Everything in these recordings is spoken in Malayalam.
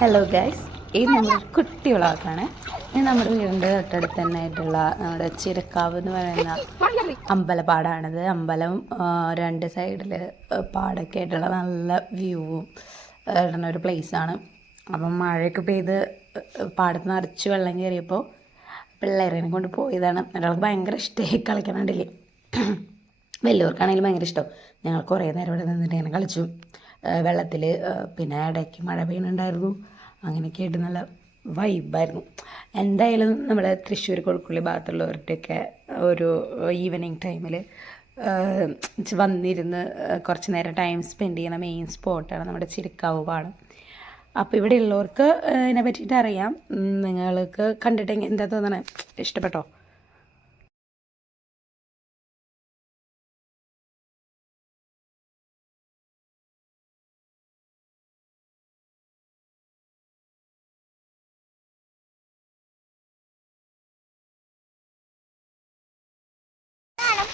ഹലോ ഗൈസ്, ഇത് നമ്മുടെ കുട്ടി വ്ളോഗാണ്. ഇത് നമ്മുടെ വീടിൻ്റെ തൊട്ടടുത്ത് തന്നെ ആയിട്ടുള്ള നമ്മുടെ ചിരക്കാവ് എന്ന് പറയുന്ന അമ്പലപ്പാടാണിത്. അമ്പലം രണ്ട് സൈഡിൽ പാടൊക്കെ ആയിട്ടുള്ള നല്ല വ്യൂവും ഇടുന്ന ഒരു പ്ലേസാണ്. അപ്പം മഴയൊക്കെ പെയ്ത് പാടത്ത് നിറച്ച് വെള്ളം കയറിയപ്പോൾ പിള്ളേരെ കൊണ്ട് പോയതാണ്. ഒരാൾക്ക് ഭയങ്കര ഇഷ്ടമായി കളിക്കണുണ്ടില്ലേ. വലിയവർക്കാണെങ്കിലും ഭയങ്കര ഇഷ്ടം. ഞങ്ങൾ കുറേ നേരം ഇവിടെ നിന്നിട്ട് ഇങ്ങനെ കളിച്ചു വെള്ളത്തിൽ. പിന്നെ ഇടയ്ക്ക് മഴ പെയ്യുന്നുണ്ടായിരുന്നു. അങ്ങനെയൊക്കെ ആയിട്ട് നല്ല വൈബായിരുന്നു. എന്തായാലും നമ്മൾ തൃശ്ശൂർ കൊടുക്കുള്ളി ഭാഗത്തുള്ളവരുടെയൊക്കെ ഒരു ഈവനിങ് ടൈമിൽ വന്നിരുന്ന് കുറച്ച് നേരം ടൈം സ്പെൻഡ് ചെയ്യുന്ന മെയിൻ സ്പോട്ടാണ് നമ്മുടെ ചിരക്കാവ് പാടം. അപ്പോൾ ഇവിടെ ഉള്ളവർക്ക് ഇതിനെ പറ്റിയിട്ട് അറിയാം. നിങ്ങൾക്ക് കണ്ടിട്ട് എന്താ തോന്നണേ? ഇഷ്ടപ്പെട്ടോ?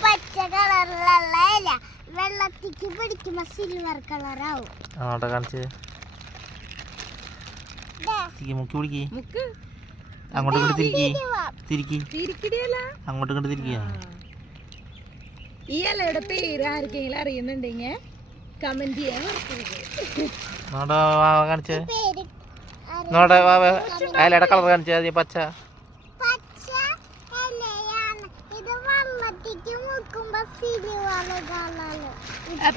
പച്ച കളറിലുള്ള ഇല വെള്ളത്തിക്ക് പിടിക്കുമ്പോ സിൽവർ കളറാവും. അങ്ങോട്ട് തിരിക്കുക. ഈ ഇലയുടെ പേര് ആർക്കെങ്കിലും അറിയുന്നുണ്ടെങ്കിൽ കമന്റ് ചെയ്യാൻ ഇലയുടെ കളർ കാണിച്ചത് പച്ച.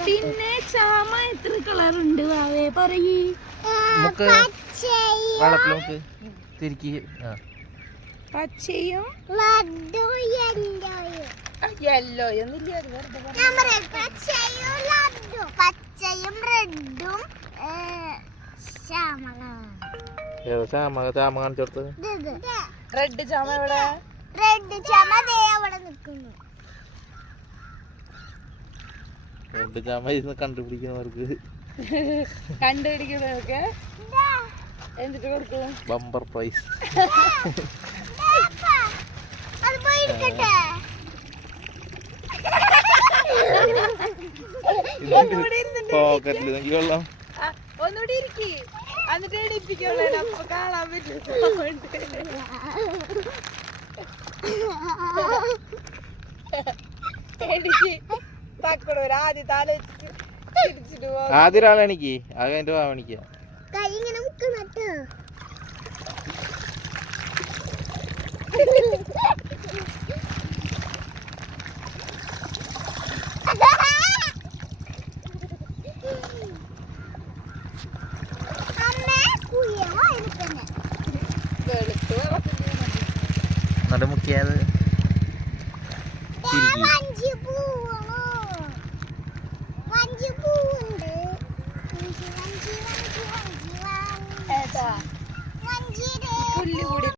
പിന്നെ ചാമ എത്ര കളറുണ്ട് വാവേ പറയ്. പച്ചയും പച്ചയും റെഡും റെഡ് ചാമ എവിടെ? റെഡ് ചാമ അവിടെ നിൽക്കുന്നു. കണ്ടുപിടിക്കുന്നവർക്ക് എന്നിട്ട് കൊടുക്കും ബമ്പർ പ്രൈസ്. പോക്കറ്റിൽ കൊള്ളാം. ഒന്നുകൂടി ഇരിക്കി എന്നിട്ട് എണീപ്പിക്കുള്ളൂ. അപ്പൊ കാണാൻ പറ്റും. ആദ്യ ഒരാളെനിക്ക് അത് കഴിഞ്ഞിട്ട് വാവണിക്ക. എന്നിട്ട് മുക്കിയത് പുല്ല് കൂടി